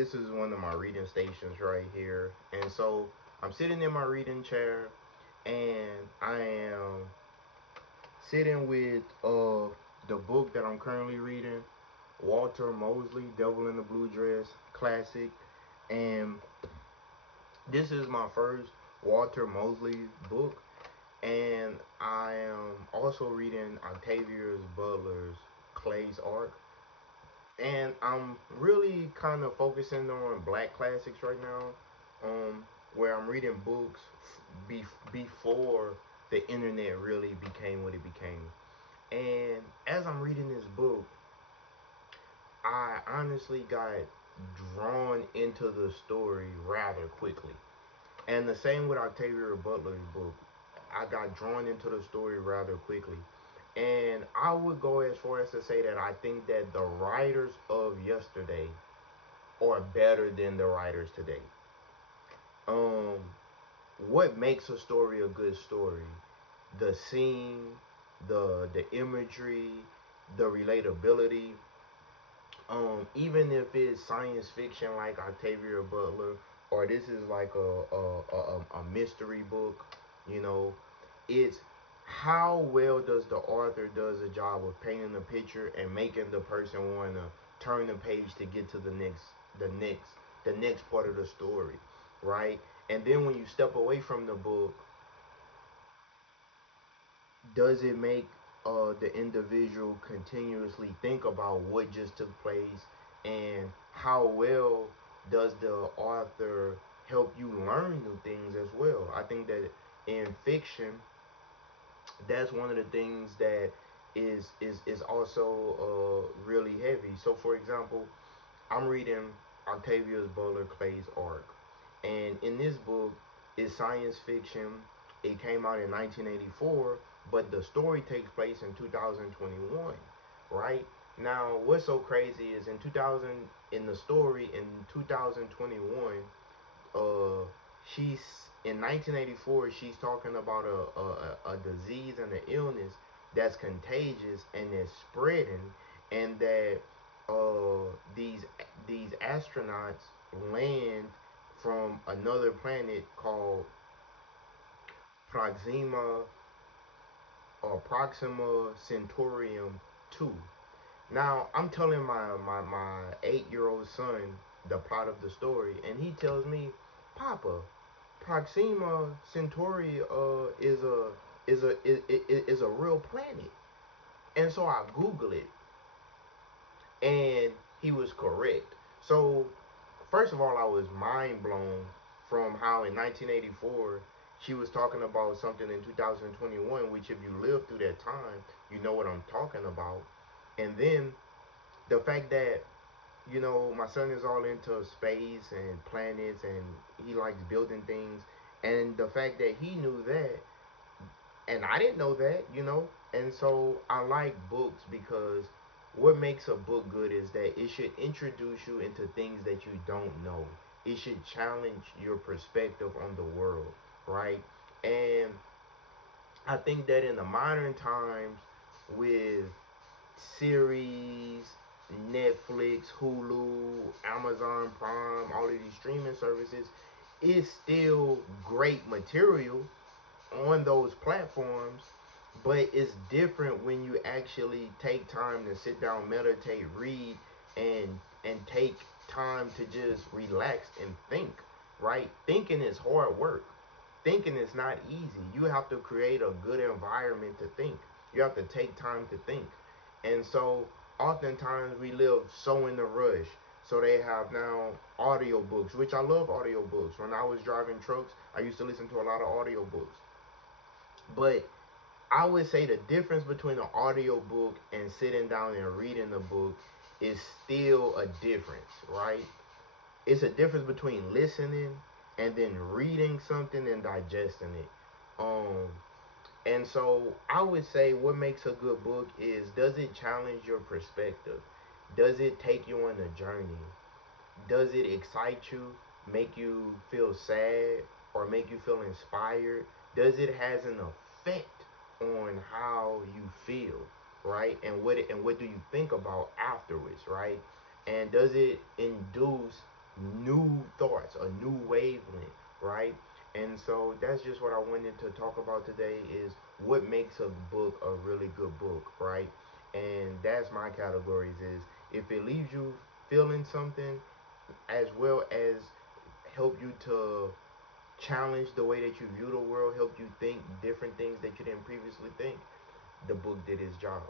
this is one of my reading stations right here. And so I'm sitting in my reading chair, and I am sitting with the book that I'm currently reading, Walter Mosley, Devil in the Blue Dress, classic. And this is my first Walter Mosley book, and I am also reading Octavia Butler's Clay's Arc. And I'm really kind of focusing on black classics right now, where I'm reading books before the internet really became what it became. And as I'm reading this book, I honestly got drawn into the story rather quickly. And the same with Octavia Butler's book. I got drawn into the story rather quickly. And I would go as far as to say that I think that the writers of yesterday are better than the writers today. Um, what makes a story a good story? The scene, the imagery, the relatability. Even if it's science fiction like Octavia Butler, or this is like a mystery book, you know, it's how well does the author does a job of painting the picture and making the person want to turn the page to get to the next part of the story, right? And then when you step away from the book, does it make the individual continuously think about what just took place, and how well does the author help you learn new things as well? I think that in fiction, that's one of the things that is also really heavy. So, for example, I'm reading Octavia Butler Clay's Arc, and in this book, it's science fiction. It came out in 1984, but the story takes place in 2021, right? Now, what's so crazy is in the story in 2021, uh, she's in 1984. She's talking about a disease and an illness that's contagious and is spreading, and that these astronauts land from another planet called Proxima or Proxima Centaurium 2. Now, I'm telling my 8-year-old son the plot of the story, and he tells me, Papa, Proxima Centauri is a real planet. And so I Google it, and he was correct. So first of all, I was mind blown from how in 1984 she was talking about something in 2021, which if you lived through that time, you know what I'm talking about. And then the fact that, my son is all into space and planets, and he likes building things. And the fact that he knew that, and I didn't know that, And so I like books because what makes a book good is that it should introduce you into things that you don't know. It should challenge your perspective on the world, right? And I think that in the modern times, with series, Netflix, Hulu, Amazon Prime, all of these streaming services, it's still great material on those platforms, but it's different when you actually take time to sit down, meditate, read, and take time to just relax and think, right? Thinking is hard work. Thinking is not easy. You have to create a good environment to think. You have to take time to think. And so oftentimes we live so in the rush. So they have now audiobooks, which I love audiobooks. When I was driving trucks, I used to listen to a lot of audiobooks. But I would say the difference between an audiobook and sitting down and reading a book is still a difference, right? It's a difference between listening and then reading something and digesting it. Um, and so I would say what makes a good book is, does it challenge your perspective? Does it take you on a journey? Does it excite you, make you feel sad, or make you feel inspired? Does it has an effect on how you feel, right? And what do you think about afterwards, right? And does it induce new thoughts, a new wavelength, right? And so that's just what I wanted to talk about today is what makes a book a really good book, right? And that's my categories is if it leaves you feeling something as well as help you to challenge the way that you view the world, help you think different things that you didn't previously think, the book did its job.